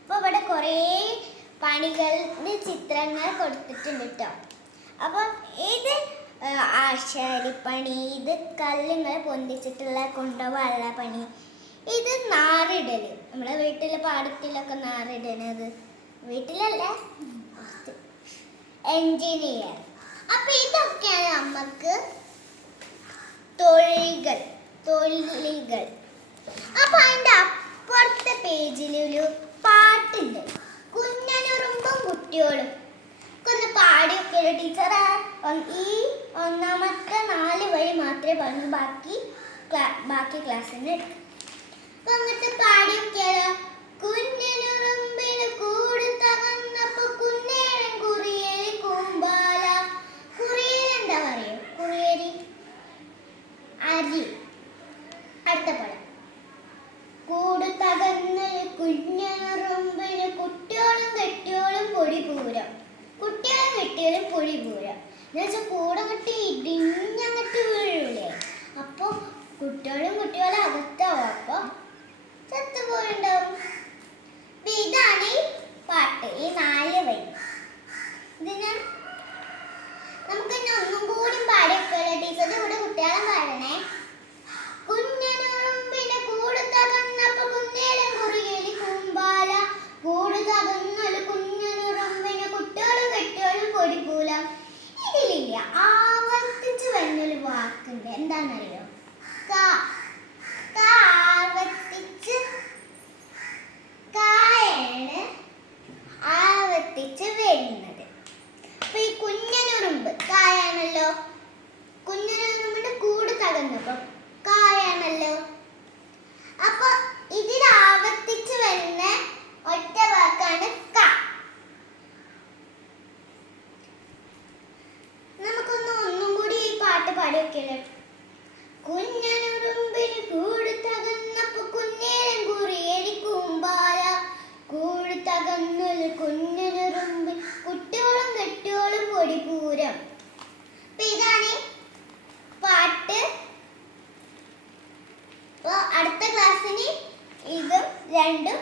അപ്പോൾ ഇവിടെ കുറേ പണികളുടെ ചിത്രങ്ങൾ കൊടുത്തിട്ടുണ്ട് കേട്ടോ. അപ്പം ഇത് ആശാരിപ്പണി ഇത് കല്ലുങ്ങൾ പൊന്തിച്ചിട്ടുള്ള കൊണ്ടുപോകാനുള്ള പണി. ഇത് നാറിടൽ നമ്മളെ വീട്ടിലെ പാടത്തിലൊക്കെ നാറിടണത്. വീട്ടിലല്ല എൻജിനീയർ അപ്പൊ ഇതൊക്കെയാണ് പേജിലൊരു പാട്ടുണ്ട്. കുഞ്ഞനുറുമ്പും കുട്ടിയോളും. ഒന്ന് പാടിയൊക്കെ ഒരു ടീച്ചറെ. ഈ ഒന്നാമത്തെ നാല് വഴി മാത്രമേ പറഞ്ഞു ബാക്കി ബാക്കി ക്ലാസ്സിന് എടുക്കും. അപ്പൊ അങ്ങനത്തെ പാടിയൊക്കെയാലോ? കുഞ്ഞനുറുമ്പിന് കൂട് തകർന്നപ്പോ കുന്നേരൻ കുറിയേരി കൂമ്പാല. കുറിയേരി എന്താ പറയുക കുറിയേരി അരി അടുത്ത പടം കൂട് തകർന്നൊരു കുഞ്ഞനുറുമ്പിന് കുട്ടിയോളും കെട്ടിയോളും പൊടി പൂരം കുട്ടികളും പൊഴി പൂരം. എന്നുവെച്ചാൽ കൂടെ കെട്ടി ഇടിഞ്ഞങ്ങട്ട് വീഴൂലേ. അപ്പൊ കുട്ടികളും കുട്ടികളും അകത്താവും അപ്പൊ ചത്തുപോയിണ്ടാവും അപ്പൊ ഇതാണ് ഈ പാട്ട് ഈ നാല് വരി ഇതിന് നമുക്ക് ഇനി ഒന്നും കൂടി പാടിയൊക്കെയല്ലോ ടീച്ചറുടെ കൂടെ കുട്ടികളെ പാടണേ കുഞ്ഞനുറുമ്പിന്റെ കൂട് തകർന്നപ്പോ കുന്നേലം കുറിയലി കൂമ്പാല കൂട് തകർന്നൊരു കുഞ്ഞനുറുമ്പിന് കുട്ടികളും കെട്ടിയോളും പൊടിപ്പൂല ഇതിലില്ല ആവർത്തിച്ച് വരുന്നൊരു വാക്കുണ്ട് എന്താണെന്നറിയോ? കാ ആവർത്തിച്ച് കായാണ് ആവർത്തിച്ച് വരുന്നത്. അപ്പൊ ഈ കുഞ്ഞനുറുമ്പ് കായാണല്ലോ? കുഞ്ഞനുറുമ്പിന്റെ കൂട് തകർന്നപ്പോ കായാണല്ലോ? അപ്പൊ ഇതിൽ ആവർത്തിച്ച് വരുന്ന ഒറ്റ വാക്കാണ് ക. നമുക്കൊന്ന് ഒന്നും കൂടി ഈ പാട്ട് പാടി കുഞ്ഞനുറുമ്പിന് കൂട് തകർന്നപ്പോ കുഞ്ഞേരം കുറിയടി കൂമ്പാല കൂട് തകർന്നൊരു കുഞ്ഞനുറുമ്പ് കുട്ടിയോളം കെട്ടിയോളം അപ്പൊ പാട്ട്. അപ്പോൾ അടുത്ത ക്ലാസ്സിന് ഇതും രണ്ടും